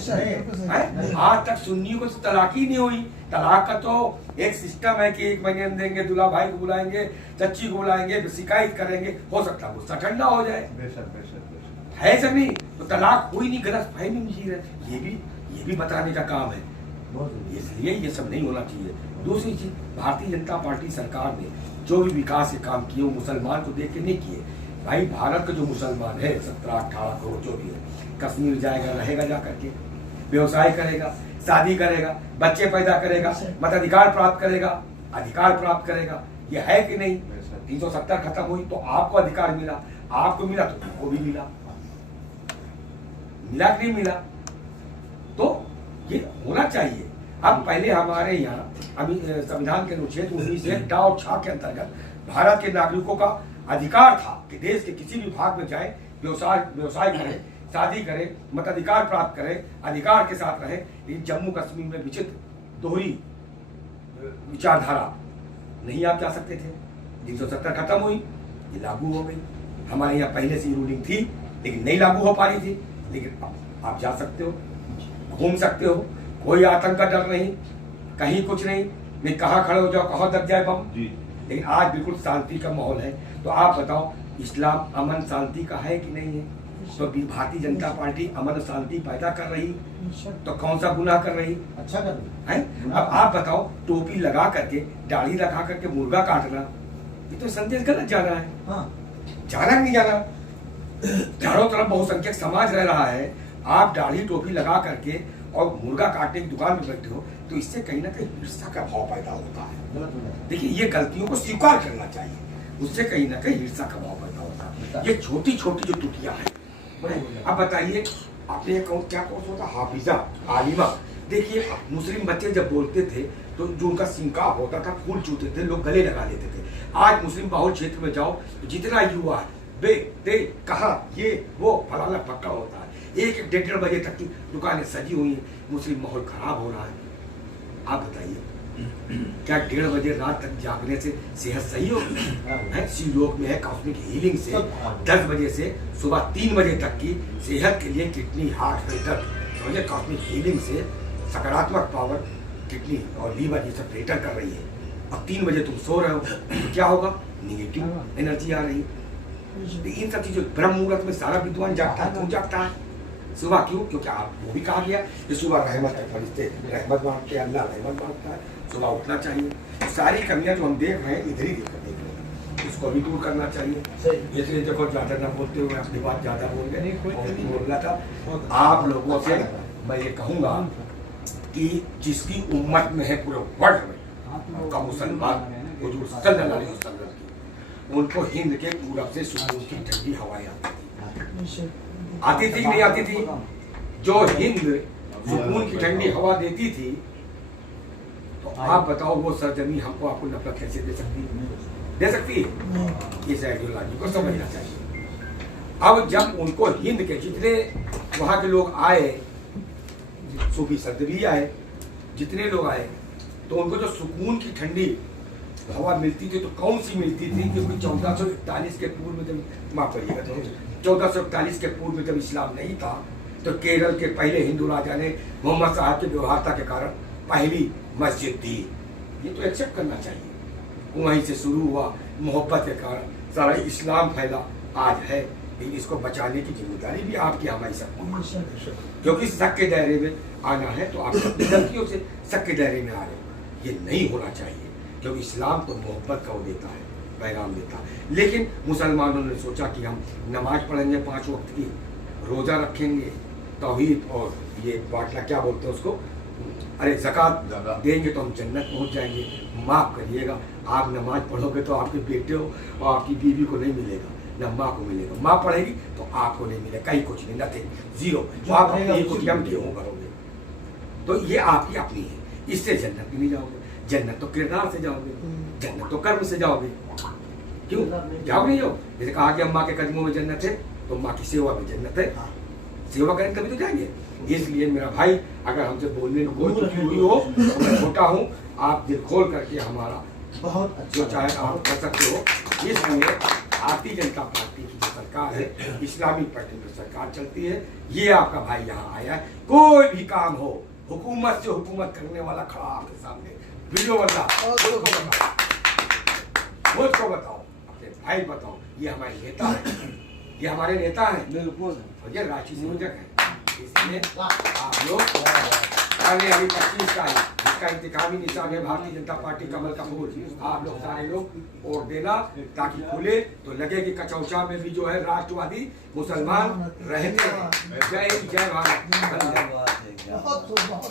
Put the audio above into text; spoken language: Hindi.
आज तक सुन्नी को तो तलाक ही नहीं हुई। तलाक का तो एक सिस्टम है कि 1 महीने में देंगे, दूल्हा भाई को बुलाएंगे, चच्ची को बुलाएंगे, शिकायत करेंगे, हो सकता है गुस्सा ठंडा हो जाए। है सब नहीं तो तलाक हुई नहीं, गलत फहमी में जी रहे, ये भी बताने का काम है। इसलिए ये सब नहीं होना चाहिए। दूसरी चीज, भारतीय जनता पार्टी सरकार ने जो भी विकास के काम किए वो मुसलमान को देख के नहीं किए। भाई भारत का जो मुसलमान है 17-18 करोड़ जो भी है, कश्मीर जाएगा, रहेगा जा करके, व्यवसाय करेगा, शादी करेगा, बच्चे पैदा करेगा, मताधिकार प्राप्त करेगा, अधिकार प्राप्त करेगा। ये है कि नहीं? 370 खत्म हुई तो आपको अधिकार मिला, आपको मिला तो उनको भी मिला कि नहीं मिला? तो ये होना चाहिए। अब पहले हमारे यहाँ अभी संविधान के अनुच्छेद 19 डा और छा के अंतर्गत भारत के नागरिकों का अधिकार था कि देश के किसी भी भाग में जाए, व्यवसाय करें, शादी करें, मताधिकार प्राप्त करें, अधिकार के साथ रहे। लेकिन जम्मू कश्मीर में विचित्र दोहरी विचारधारा नहीं आप जा सकते थे। 370 खत्म हुई, ये लागू हो गई। हमारे यहाँ पहले से रूलिंग थी लेकिन नहीं लागू हो पा रही थी, लेकिन आप जा सकते हो, घूम सकते हो, कोई आतंक का डर नहीं, कहीं कुछ नहीं, मैं कहाँ खड़े हो जाओ, कहाँ दब जाए बम। लेकिन आज बिल्कुल शांति का माहौल है। तो आप बताओ, इस्लाम अमन शांति का है कि नहीं है? तो भारतीय जनता पार्टी अमन शांति पैदा कर रही, तो कौन सा गुनाह कर रही? अच्छा कर रही है। अब आप बताओ, टोपी लगा करके, दाढ़ी लगा करके मुर्गा काटना, ये तो संदेश गलत जा रहा है। हाँ। जाना नहीं जाना, चारों तरफ बहुसंख्यक समाज रह रहा है, आप दाढ़ी टोपी लगा करके और मुर्गा काटने की दुकान में बैठे हो, तो इससे कहीं ना कहीं हिंसा का भाव पैदा होता है। देखिए, ये गलतियों को स्वीकार करना चाहिए, उससे कहीं ना कहीं हिंसा का भाव पैदा होता है। ये छोटी छोटी जो त्रुटियां हैं। अब बताइए, आपने क्या कोर्स होता, हाफिजा, आलिमा। देखिए, मुस्लिम बच्चे जब बोलते थे तो जो उनका सिंकाफ होता था, फूल चूते थे, लोग गले लगा लेते थे। आज मुस्लिम बहुल क्षेत्र में जाओ, जितना युवा है, बे दे कहा, ये वो फलाना पक्का होता है। 1-1 बजे तक की दुकानें सजी हुई हैं, मुस्लिम माहौल खराब हो रहा है। आप बताइए, क्या 1:30 बजे रात तक जागने से सेहत सही होगी? श्रीलोक में है कॉस्मिक हीलिंग से 10 बजे से सुबह 3 बजे तक की सेहत के लिए किडनी, हार्ट, फिल्टर, समझे, कॉस्मिक हीलिंग से सकारात्मक पावर किडनी और लीवर ये सब फिल्टर कर रही है। और 3 बजे तुम सो रहे हो तो क्या होगा? निगेटिव एनर्जी आ रही है। इन सब चीजों, ब्रह्म मुहूर्त में सारा विद्वान जागता है। क्यों जागता है? सुबह क्यों? क्योंकि आप वो भी कहा गया कि सुबह रहमत है, फरिश्ते रहमत बांटते हैं, अल्लाह रहमत बांटता है, सुबह उठना चाहिए। सारी कमियां जो हम देख रहे हैं, इधर ही देख रहे हैं, इसको भी दूर करना चाहिए। इसलिए देखो, ज्यादा ना बोलते हुए अपनी बात ज्यादा बोल गए, बोल रहा था। आप लोगों से मैं ये कहूँगा कि जिसकी उम्मत में है पूरे वर्ल्ड में का मुसलमान, हुजूर सल्लल्लाहु अलैहि वसल्लम की, उनको हिंद के पूरब से सुकून की ठंडी हवाएं आती थी कि नहीं आती थी? जो हिंद सुकून की ठंडी हवा देती थी, तो आप बताओ वो सरजमी हमको आपको नफरत कैसे दे सकती है? दे सकती है? इस आइडियोलॉजी को समझना चाहिए। अब जब उनको हिंद के जितने वहां के लोग आए, सूफी संत भी आए, जितने लोग आए, तो उनको जो सुकून की ठंडी हवा मिलती थी, तो कौन सी मिलती थी? क्योंकि 1441 के पूर्व में जब, माफ करिएगा, तो 1441 के पूर्व में जब इस्लाम नहीं था, तो केरल के पहले हिंदू राजा ने मोहम्मद साहब के व्यवहारता के कारण पहली मस्जिद दी। ये तो एक्सेप्ट करना चाहिए। वहीं से शुरू हुआ, मोहब्बत के कारण सारा इस्लाम फैला, आज है। लेकिन इसको बचाने की जिम्मेदारी भी आपकी, हमारी सबकी, क्योंकि शक के दायरे में आना है, तो आप अपनी गलतियों से शक के दायरे में आ रहे हो। ये नहीं होना चाहिए, क्योंकि इस्लाम तो मोहब्बत का वो देता है, पैगाम देता है। लेकिन मुसलमानों ने सोचा कि हम नमाज पढ़ेंगे 5 वक्त की, रोज़ा रखेंगे, तौहीद और ये बाटला क्या बोलते हैं उसको, अरे ज़कात देंगे तो हम जन्नत पहुंच जाएंगे। माफ़ करिएगा, आप नमाज पढ़ोगे तो आपके बेटे हो और आपकी बीवी को नहीं मिलेगा, न माँ को मिलेगा। माँ पढ़ेगी तो आपको नहीं मिलेगा, कहीं कुछ नहीं, नथिंग, जीरो। तो आप अपनी कुटियम क्यों करोगे? तो ये आपकी अपनी है, इससे जन्नत भी नहीं जाओगे। जन्नत तो किरदार से जाओगे, जन्नत तो कर्म से जाओगे। क्यों जाओगे? नहीं जाओ। जैसे कहा कि अम्मा के कदमों में जन्नत है, तो माँ की सेवा में जन्नत है। सेवा करेंगे तभी तो जाएंगे। इसलिए मेरा भाई, अगर हमसे बोलने में कोई त्रुटि हुई हो तो मैं छोटा हूँ, आप दिल खोल करके हमारा बहुत जो चाहे आप कर सकते हो। इसलिए भारतीय जनता पार्टी की जो सरकार है, इस्लामी पार्टी की सरकार चलती है। ये आपका भाई यहाँ आया है, कोई भी काम हो हुकूमत से हुकूमत करने वाला खड़ा आपके सामने वीडियो बंदा, मुझको बताओ, अपने भाई बताओ, ये हमारे नेता है, ये हमारे नेता है, बिल्कुल और ये राशि संयोजक है। इसलिए आप लोग अभी 25 का है, इसका इंतकामी निशान है भारतीय जनता पार्टी कमल का फूल। आप लोग सारे लोग वोट देना ताकि खुले तो लगे कि कचौचा में भी जो है राष्ट्रवादी मुसलमान रहते हैं। जय हिंद, जय भारत। बहुत बहुत